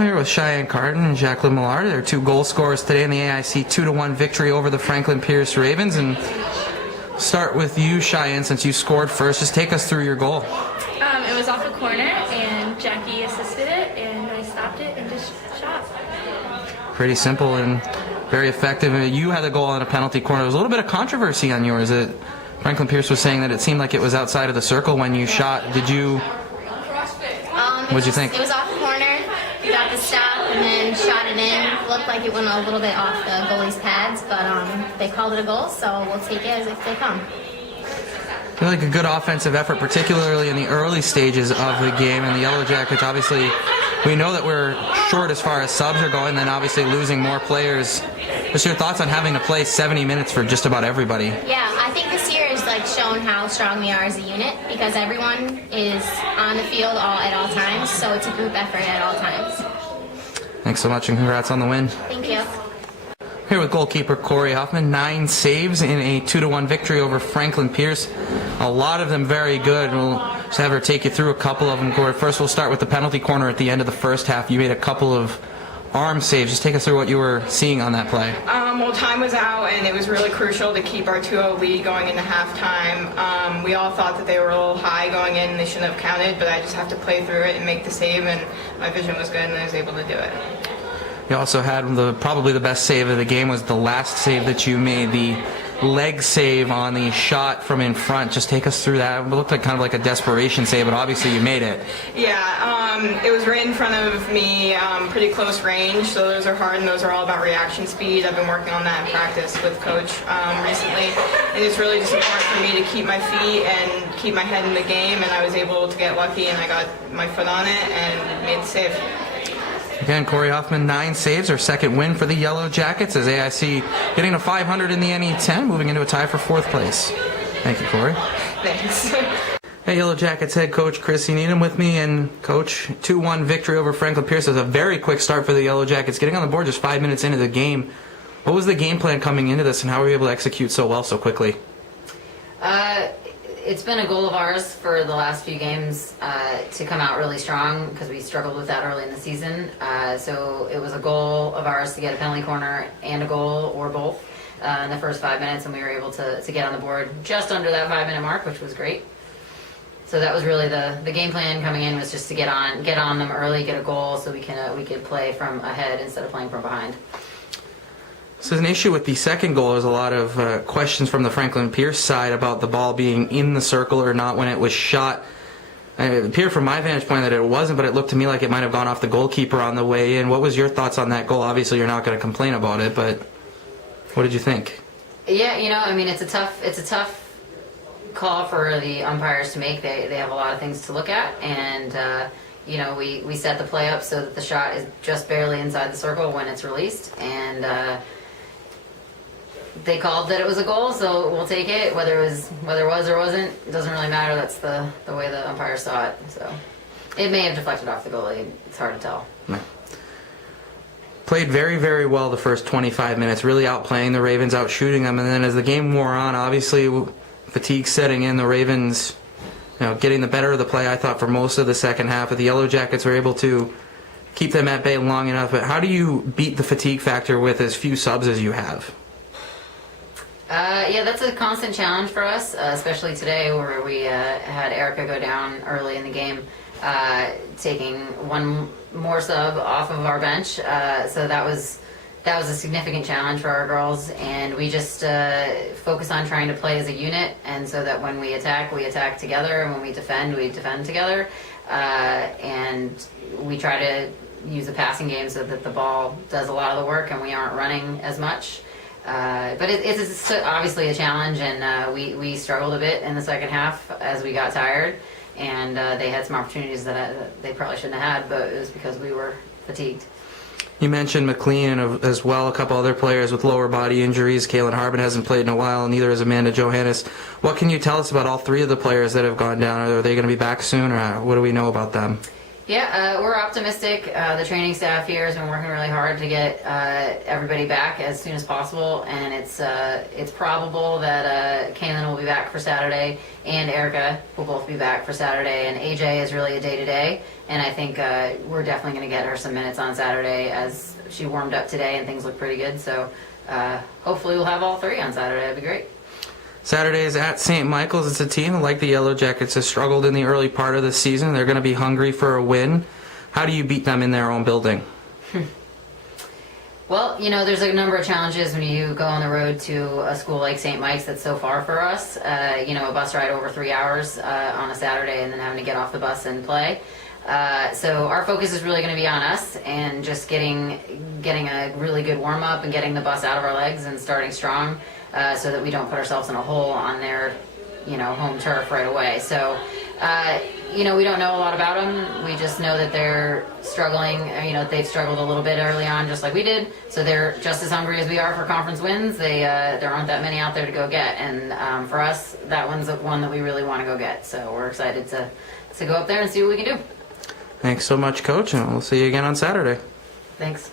I'm here with Cheyenne Carden and Jacqueline Millard. They're two goal scorers today in the AIC 2-1 victory over the Franklin Pierce Ravens. And start with you, Cheyenne, since you scored first. Just take us through your goal. It was off a corner, and Jackie assisted it, and I stopped it and just shot. Pretty simple and very effective. You had the goal on a penalty corner. There was a little bit of controversy on yours. Franklin Pierce was saying that it seemed like it was outside of the circle when you shot. Did you? What did you think? It was off the corner. We got the stop and then shot it in. Looked like it went a little bit off the goalie's pads, but they called it a goal, so we'll take it as if they come. I feel like a good offensive effort, particularly in the early stages of the game. And the Yellow Jackets, obviously, we know that we're short as far as subs are going, then obviously losing more players. What's your thoughts on having to play 70 minutes for just about everybody? Yeah, I think this year has shown how strong we are as a unit because everyone is on the field at all times, so it's a group effort at all times. Thanks so much, and congrats on the win. Thank you. Here with goalkeeper Kori Huffman, 9 saves in a 2-1 victory over Franklin Pierce. A lot of them very good. We'll just have her take you through a couple of them, Kori. First, we'll start with the penalty corner at the end of the first half. You made a couple of arm saves. Just take us through what you were seeing on that play. Well, time was out, and it was really crucial to keep our 2-0 lead going into halftime. We all thought that they were a little high going in, and they shouldn't have counted, but I just have to play through it and make the save, and my vision was good, and I was able to do it. You also had probably the best save of the game was the last save that you made, the leg save on the shot from in front. Just take us through that. It looked like kind of like a desperation save, but obviously you made it. Yeah, it was right in front of me, pretty close range, so those are hard, and those are all about reaction speed. I've been working on that in practice with Coach recently, and it's really just important for me to keep my feet and keep my head in the game, and I was able to get lucky, and I got my foot on it and made the save. Again, Kori Huffman, 9 saves, her second win for the Yellow Jackets as AIC getting to 500 in the NE10, moving into a tie for 4th place. Thank you, Kori. Thanks. Hey, Yellow Jackets head coach Chrissy Needham with me, and coach, 2-1 victory over Franklin Pierce. It was a very quick start for the Yellow Jackets, getting on the board just 5 minutes into the game. What was the game plan coming into this, and how were you able to execute so well so quickly? It's been a goal of ours for the last few games to come out really strong because we struggled with that early in the season. So it was a goal of ours to get a penalty corner and a goal or both in the first 5 minutes, and we were able to get on the board just under that 5-minute mark, which was great. So that was really the game plan coming in, was just to get on them early, get a goal, so we could play from ahead instead of playing from behind. So an issue with the second goal. There's a lot of questions from the Franklin Pierce side about the ball being in the circle or not when it was shot. It appeared from my vantage point that it wasn't, but it looked to me like it might have gone off the goalkeeper on the way in. What was your thoughts on that goal? Obviously, you're not going to complain about it, but what did you think? Yeah, I mean, it's a tough call for the umpires to make. They have a lot of things to look at, and we set the play up so that the shot is just barely inside the circle when it's released, and they called that it was a goal, so we'll take it. Whether it was or wasn't, it doesn't really matter. That's the way the umpire saw it. So it may have deflected off the goalie. It's hard to tell. No. Played very, very well the first 25 minutes, really outplaying the Ravens, out shooting them, and then as the game wore on, obviously fatigue setting in, the Ravens getting the better of the play, I thought, for most of the second half. But the Yellow Jackets were able to keep them at bay long enough. But how do you beat the fatigue factor with as few subs as you have? Yeah, that's a constant challenge for us, especially today where we had Erica go down early in the game, taking one more sub off of our bench. So that was a significant challenge for our girls, and we just focus on trying to play as a unit, and so that when we attack together, and when we defend together, and we try to use the passing game so that the ball does a lot of the work and we aren't running as much. But it's obviously a challenge, and we struggled a bit in the second half as we got tired, and they had some opportunities that they probably shouldn't have had, but it was because we were fatigued. You mentioned McLean and as well a couple other players with lower body injuries. Kaylin Harbin hasn't played in a while, and neither has Amanda Johannes. What can you tell us about all 3 of the players that have gone down? Are they going to be back soon, or what do we know about them? Yeah, we're optimistic. The training staff here has been working really hard to get everybody back as soon as possible, and it's probable that Kaylin will be back for Saturday, and Erica will both be back for Saturday, and AJ is really a day-to-day, and I think we're definitely going to get her some minutes on Saturday as she warmed up today, and things look pretty good, so hopefully we'll have all three on Saturday. That'd be great. Saturday is at St. Michael's. It's a team that, like the Yellow Jackets, has struggled in the early part of the season. They're going to be hungry for a win. How do you beat them in their own building? Well, there's a number of challenges when you go on the road to a school like St. Mike's that's so far for us. A bus ride over 3 hours on a Saturday and then having to get off the bus and play. So our focus is really going to be on us and just getting a really good warm-up and getting the bus out of our legs and starting strong. So that we don't put ourselves in a hole on their, home turf right away. So, we don't know a lot about them. We just know that they're struggling. They've struggled a little bit early on, just like we did. So they're just as hungry as we are for conference wins. There aren't that many out there to go get. And for us, that one's one that we really want to go get. So we're excited to go up there and see what we can do. Thanks so much, Coach, and we'll see you again on Saturday. Thanks.